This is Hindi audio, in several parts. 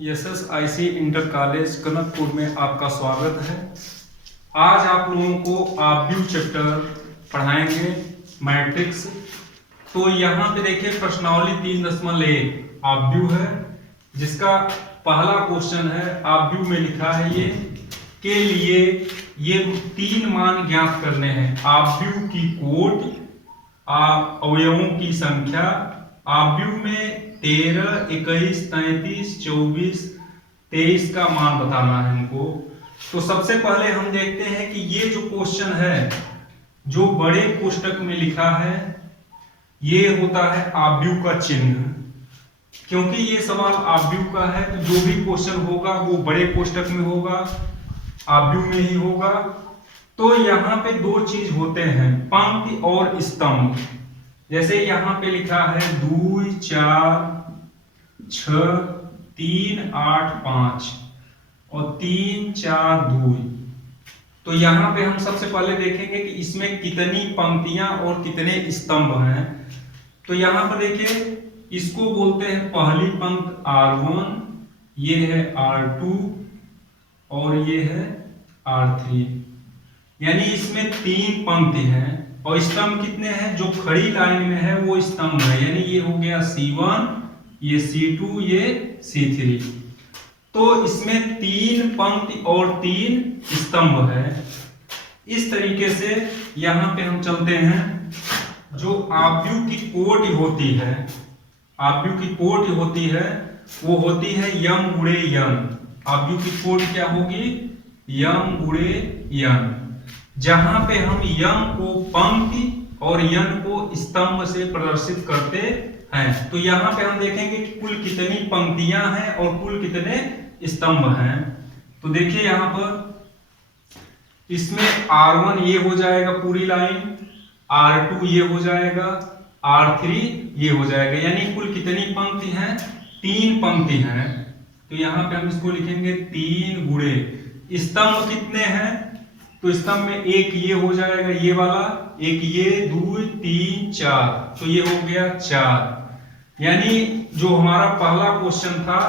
SSIC इंटर कॉलेज कनकपुर में आपका स्वागत है। आज आप लोगों को आव्यूह चैप्टर पढ़ाएंगे मैट्रिक्स। तो यहाँ पे देखिए प्रश्नावली 3.1 आव्यूह है, जिसका पहला क्वेश्चन है आव्यूह में लिखा है ये के लिए ये 3 मान ज्ञात करने हैं। आव्यूह की कोटि, अवयवों की संख्या, आव्यूह में 13, 21, 33, 24, 23 का मान बताना है हमको। तो सबसे पहले हम देखते हैं कि ये जो क्वेश्चन है जो बड़े कोष्टक में लिखा है ये होता है आव्यूह का चिन्ह। क्योंकि ये सवाल आव्यूह का है तो जो भी क्वेश्चन होगा वो बड़े कोष्टक में होगा, आव्यूह में ही होगा। तो यहाँ पे 2 चीज होते हैं, पंक्ति और स्तंभ। जैसे यहाँ पे लिखा है 2, 4, 6, 3, 8, 5 और 3, 4, 2। तो यहाँ पे हम सबसे पहले देखेंगे कि इसमें कितनी पंक्तियां और कितने स्तंभ हैं। तो यहाँ पर देखिए इसको बोलते हैं पहली पंक्ति R1, ये है R2 और ये है R3। यानी इसमें 3 पंक्ति हैं और स्तंभ कितने हैं? जो खड़ी लाइन में है वो स्तंभ है। यानी ये हो गया C1, ये C2, ये C3। तो इसमें 3 पंक्ति और 3 स्तंभ है। इस तरीके से यहाँ पे हम चलते हैं। जो आव्यूह की कोटि होती है, आव्यूह की कोटि होती है वो होती है यम गुणे यन। आव्यूह की कोटि क्या होगी? यम गुणे यन। जहां पे हम यम को पंक्ति और यन को स्तंभ से प्रदर्शित करते हैं। तो यहाँ पे हम देखेंगे कि कुल कितनी पंक्तियां हैं और कुल कितने स्तंभ हैं। तो देखिए यहाँ पर इसमें R1 ये हो जाएगा पूरी लाइन, R2 ये हो जाएगा, R3 ये हो जाएगा। यानी कुल कितनी पंक्ति हैं? 3 पंक्ति हैं। तो यहाँ पे हम इसको लिखेंगे 3 गुणे। स्तंभ कितने हैं? तो स्तंभ में एक ये हो जाएगा, ये वाला, एक ये, 2, 3, 4। तो ये हो गया 4। यानी जो हमारा पहला क्वेश्चन था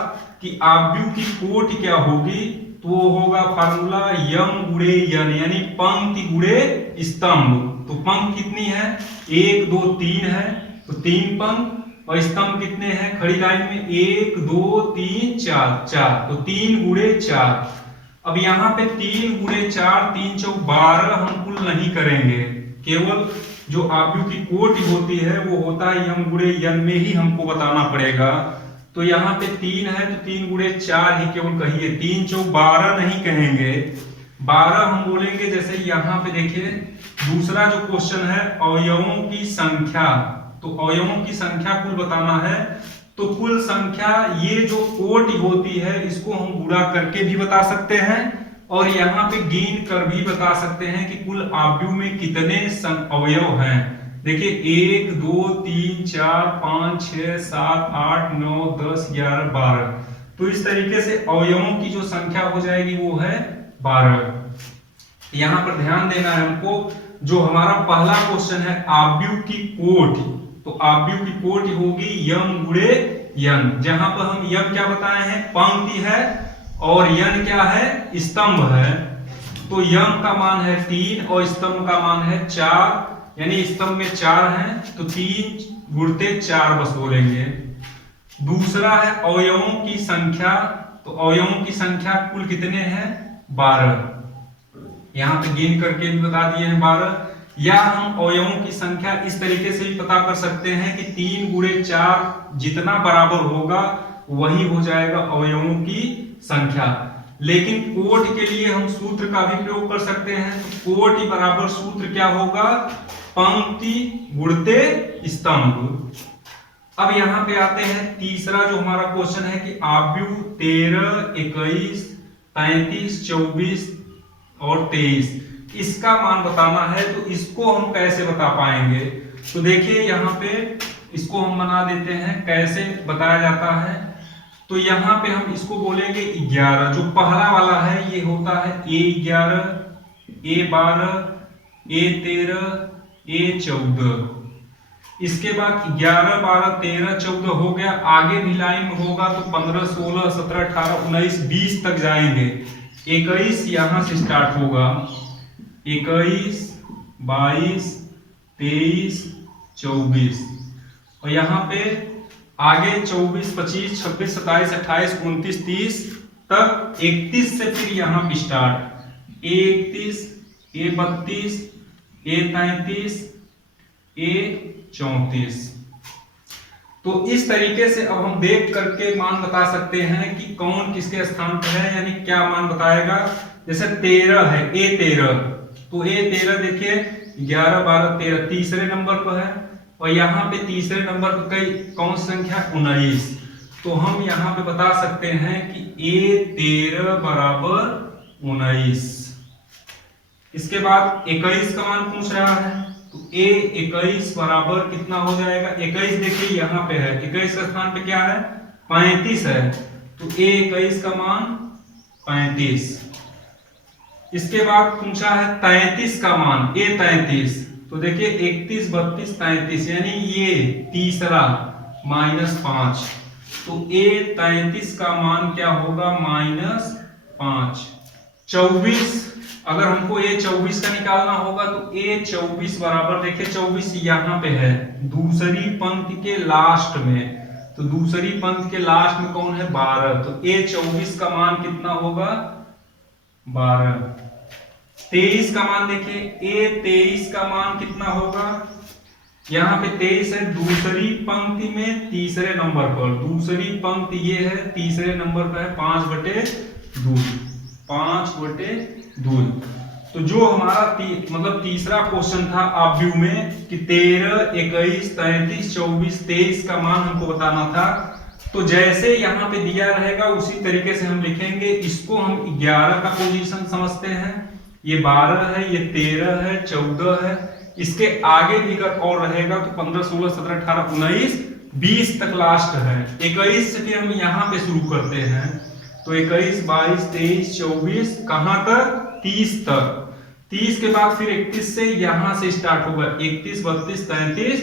कि आव्यूह की कोटि क्या होगी, तो वो होगा फार्मूला यम गुणे यन, यानी पंक्ति गुणे स्तंभ। तो पंक्ति कितनी है? 1, 2, 3 है, तो 3 पंक्ति। और स्तंभ कितने हैं खड़ी लाइन में? 1, 2, 3, 4, 4। तो 3 गुणे 4। अब यहाँ पे 3 गुणे 4, 3 चौक 12 हम कुल नहीं करेंगे। केवल जो आव्यूह की कोटि होती है वो होता है यम गुणे यन में ही हमको बताना पड़ेगा। तो यहाँ पे 3 है तो 3 गुणे 4 ही केवल कहिए, 3 चौक 12 नहीं कहेंगे, 12 हम बोलेंगे। जैसे यहाँ पे देखिए दूसरा जो क्वेश्चन है अवयवों की संख्या। तो अवयवों की संख्या कुल बताना है। तो कुल संख्या ये जो कोटि होती है इसको हम गुणा करके भी बता सकते हैं और यहाँ पे गिन कर भी बता सकते हैं कि कुल आव्यूह में कितने अवयव हैं। देखिए 1, 2, 3, 4, 5, 6, 7, 8, 9, 10, 11, 12। तो इस तरीके से अवयवों की जो संख्या हो जाएगी वो है 12। यहाँ पर ध्यान देना है हमको। जो हमारा पहला क्वेश्चन है आव्यूह की कोटि, तो आव्यूह की कोटि होगी यम गुणे यन। जहां पर हम यम क्या बताए हैं? पंक्ति है और यन क्या है? स्तंभ है। तो यम का मान है 3 और स्तंभ का मान है 4। यानी स्तंभ में 4 हैं तो 3 गुणते 4 बस बोलेंगे। दूसरा है अवयवों की संख्या। तो अवयवों की संख्या कुल कितने हैं? 12। यहाँ पे गिन करके भी बता दिए हैं 12। या हम अवयवों की संख्या इस तरीके से भी पता कर सकते हैं कि 3 गुणे 4 जितना बराबर होगा वही हो जाएगा अवयवों की संख्या। लेकिन कोटि के लिए हम सूत्र का भी प्रयोग कर सकते हैं। तो कोटि बराबर सूत्र क्या होगा? पंक्ति गुणते स्तंभ। अब यहाँ पे आते हैं तीसरा जो हमारा क्वेश्चन है कि आव्यूह 13, 21, 33, 24 और 23 इसका मान बताना है। तो इसको हम कैसे बता पाएंगे? तो देखिए यहाँ पे इसको हम बना देते हैं। कैसे बताया जाता है? तो यहाँ पे हम इसको बोलेंगे 11। जो पहला वाला है ये होता है A11, A12, A13, A14। इसके बाद 11 12 13 14 हो गया, आगे भी लाइन में होगा तो 15 16 17 18 19 20 तक जाएंगे। 21 यहां से स्टार्ट होगा, 21 22 23 24 और यहाँ पे आगे 24 25 26 27 28 29 30 तक 31 से फिर यहाँ पे start, A31 A32 A33 A34। तो इस तरीके से अब हम देख करके मान बता सकते हैं कि कौन किसके स्थान पर है, यानी क्या मान बताएगा। जैसे 13 है A13, तो A13 देखिए 11 12 13 तीसरे नंबर पर है और यहाँ पे तीसरे नंबर पर कई कौन सी संख्या 19, तो हम यहाँ पे बता सकते हैं कि A13 बराबर 19। इसके बाद 21 का मान पूछ रहा है, तो A21 बराबर कितना हो जाएगा। 21 देखिए यहाँ पे है, 21 का स्थान पे क्या है 35 है, तो A21 का मान 35। इसके बाद पूछा है 33 का मान, A33, तो देखिए 31 32 33 यानी ये तीसरा -5, तो A33 का मान क्या होगा -5। 24, अगर हमको A24 का निकालना होगा तो A24 बराबर देखिए 24 यहाँ पे है दूसरी पंक्ति के लास्ट में, तो दूसरी पंक्ति के लास्ट में कौन है 12, तो A24 का मान कितना होगा 12। 23 का मान देखिए A23 का मान कितना होगा, यहाँ पे 23 है दूसरी पंक्ति में तीसरे नंबर पर, दूसरी पंक्ति ये है तीसरे नंबर पर है 5/2, 5/2। तो जो हमारा मतलब तीसरा क्वेश्चन था आप व्यू में कि 13 21 33 24 23 का मान हमको बताना था, तो जैसे यहाँ पे दिया रहेगा उसी तरीके से हम लिखेंगे। इसको हम 11 का पोजीशन समझते हैं, ये 12 है, ये 13 है, 14 है, इसके आगे भी अगर और रहेगा तो 15 16 17 18 19 20 तक लास्ट है। 21 से फिर हम यहाँ पे शुरू करते हैं, तो 21 22 23 24 कहां तक 30 तक, 30 के बाद फिर 31 से यहां से स्टार्ट होगा 31 32 33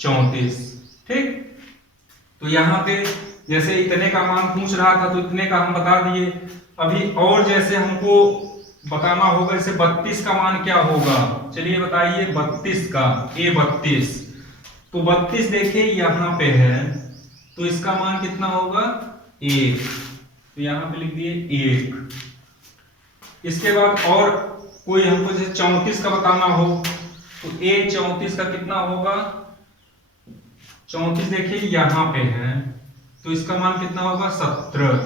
34। ठीक, तो यहाँ पे जैसे इतने का मान पूछ रहा था तो इतने का हम बता दिए। अभी और जैसे हमको बताना होगा, जैसे 32 का मान क्या होगा, चलिए बताइए 32 का A32, तो 32 देखिए यहाँ पे है तो इसका मान कितना होगा 1, तो यहाँ पे लिख दिए 1। इसके बाद और कोई हमको जैसे 34 का बताना हो तो A34 का कितना होगा, 34 देखिए यहाँ पे है तो इसका मान कितना होगा 17,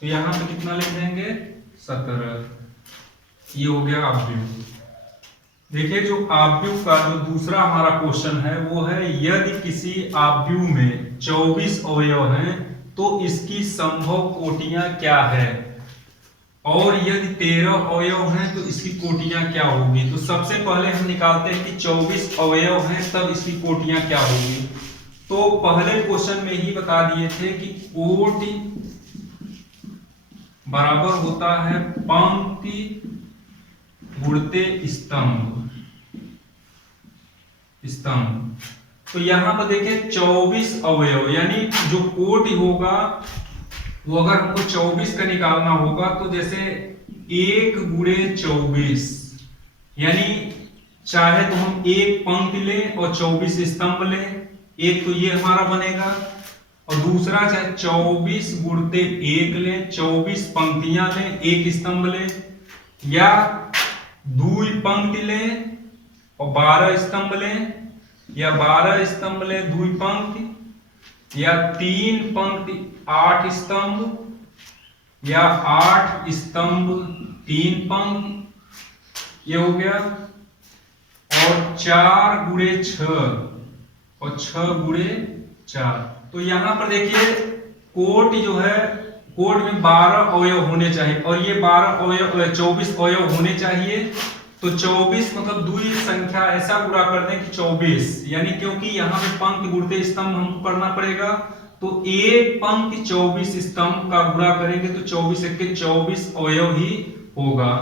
तो यहाँ पे कितना लिख देंगे 17। ये हो गया आव्यूह। देखिए जो आव्यूह का जो दूसरा हमारा क्वेश्चन है वो है यदि किसी आव्यूह में 24 अवयव हैं तो इसकी संभव कोटियां क्या है, और यदि 13 अवयव हैं तो इसकी कोटियां क्या होगी। तो सबसे पहले हम निकालते हैं कि 24 अवयव हैं तब इसकी कोटियां क्या होगी। तो पहले क्वेश्चन में ही बता दिए थे कि कोटि बराबर होता है पंक्ति गुणते स्तंभ। तो यहां पर देखिए 24 अवयव यानी जो कोटि होगा वो अगर हमको 24 का निकालना होगा तो जैसे 1 × 24 यानी चाहे तो हम एक पंक्ति लें और 24 स्तंभ लें, एक तो ये हमारा बनेगा, और दूसरा चाहे 24 × 1 लें, 24 पंक्तियां लें, एक स्तंभ लें, या 2 पंक्ति लें और 12 स्तंभ लें, या 12 स्तंभ लें 2 पंक्ति, या 3 पंक्ति 8 स्तंभ, या 8 स्तंभ 3 पंक्ति, ये हो गया, और 4 × 6 और 6 × 4। तो यहां पर देखिए कोट जो है, कोट में 12 अवयव होने चाहिए और ये 12 अवयव 24 अवयव होने चाहिए। तो 24 मतलब द्वि संख्या ऐसा गुणा कर दें कि 24, यानी क्योंकि यहाँ पे पंक्ति गुणते स्तंभ हमको करना पड़ेगा, तो एक पंक्ति 24 स्तंभ का गुणा करेंगे तो 24 के 24 अवयव ही होगा।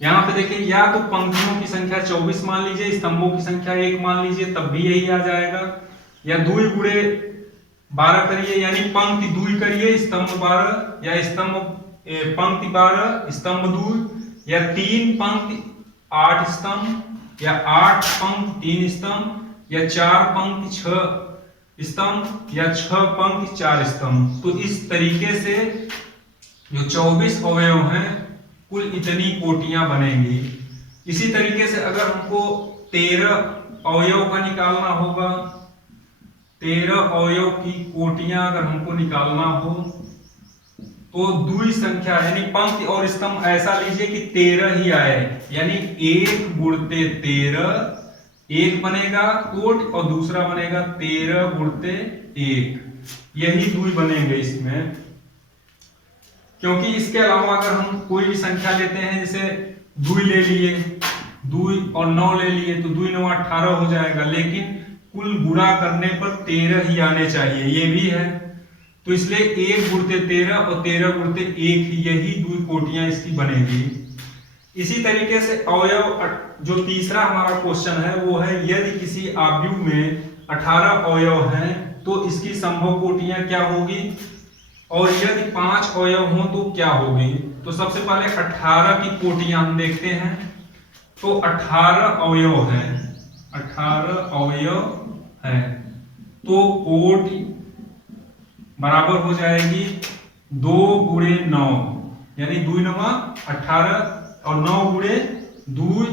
यहाँ पे देखिए, या तो पंक्तियों की संख्या 24 मान लीजिए, स्तंभों की संख्या 1 मान लीजिए, तब भी यही आ जाएगा। या 2 गुणे 12 करिए, यानी पंक्ति 2 करिए, स्तंभ 12, या पंक्ति 12 स्तंभ 2, या 3 पंक्ति 8 स्तंभ, या 8 पंक्ति 3 स्तंभ, या 4 पंक्ति 6 स्तंभ, या 6 पंक्ति 4 स्तंभ। तो इस तरीके से जो 24 अवयव हैं, कुल इतनी कोटियां बनेंगी। इसी तरीके से अगर हमको 13 अवयव का निकालना होगा, 13 अवयव की कोटियां अगर हमको निकालना हो, तो द्वि संख्या यानी पंक्ति और स्तंभ ऐसा लीजिए कि 13 ही आए, यानी 1 गुणते 13, एक बनेगा कोट और दूसरा बनेगा 13 गुणते 1, यही द्वि बनेंगे इसमें। क्योंकि इसके अलावा अगर हम कोई भी संख्या लेते हैं, जैसे 2 ले लिए, 2 और 9 ले लिए, तो 2 9 18 हो जाएगा, लेकिन कुल गुणा करने पर 13 ही आने चाहिए, ये भी है। तो इसलिए 1 गुणते 13 और 13 गुणते 1, यही 2 कोटियां इसकी बनेगी। इसी तरीके से अवयव, जो तीसरा हमारा क्वेश्चन है वो है, यदि किसी आव्यूह में 18 अवयव हैं तो इसकी संभव कोटियां क्या होगी, और यदि 5 अवयव हों तो क्या होगी। तो सबसे पहले 18 की कोटियां हम देखते हैं। तो 18 अवयव हैं, 18 अवयव हैं, तो कोटि बराबर हो जाएगी 2 गुणे 9, यानी 2 9 18, और 9 गुणे 2,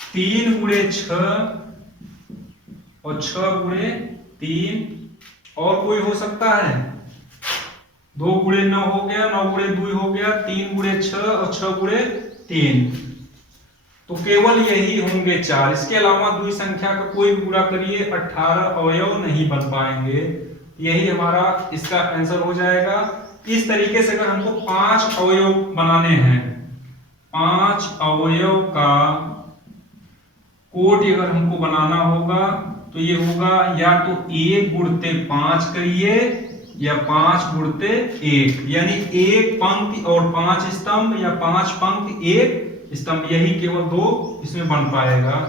3 गुणे 6, और 6 गुणे 3, और कोई हो सकता है, 2 गुणे 9 हो गया, 9 गुणे 2 हो गया, 3 गुणे 6 और 6 गुणे 3, तो केवल यही होंगे 4। इसके अलावा द्वि संख्या का कोई भी गुणा करिए, 18 अवयव नहीं बन पाएंगे। यही हमारा इसका आंसर हो जाएगा। इस तरीके से अगर हमको 5 अवयव बनाने हैं, 5 अवयव का कोटि अगर हमको बनाना होगा, तो ये होगा या तो 1 गुणते 5 करिए, या 5 गुणते 1, यानी 1 पंक्ति और 5 स्तंभ, या 5 पंक्ति 1 स्तंभ, यही केवल 2 इसमें बन पाएगा।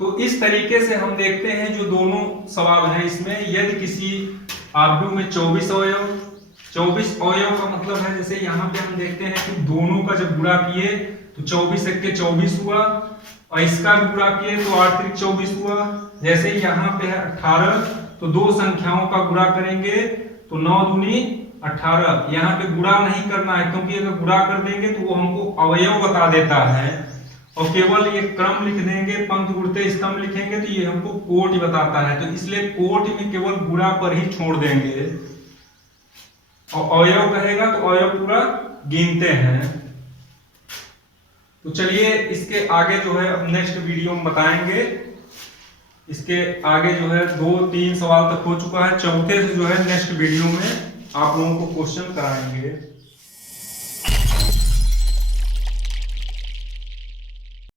तो इस तरीके से हम देखते हैं जो दोनों सवाल हैं इसमें, यदि किसी आव्यूह में 24 अवयव, 24 अवयव का मतलब है, जैसे यहाँ पे हम देखते हैं कि दोनों का जब गुणा किए तो 24 के 24 हुआ, और इसका भी गुणा किए तो 8 त्रिक 24 हुआ। जैसे ही यहाँ पे है 18, तो दो संख्याओं का गुणा करेंगे तो 9 दूनी 18। यहाँ पे गुणा नहीं करना है, क्योंकि अगर गुणा कर देंगे तो वो हमको अवयव बता देता है, और केवल ये क्रम लिख देंगे, पंक्ति गुणते स्तंभ लिखेंगे तो ये हमको कोटि बताता है। तो इसलिए कोटि में केवल गुणा पर ही छोड़ देंगे, और अवयव कहेगा तो अवयव पूरा गिनते हैं। तो चलिए इसके आगे जो है अब नेक्स्ट वीडियो में बताएंगे। इसके आगे जो है 2-3 सवाल तक हो चुका है, चौथे से जो है नेक्स्ट वीडियो में आप लोगों को क्वेश्चन कराएंगे।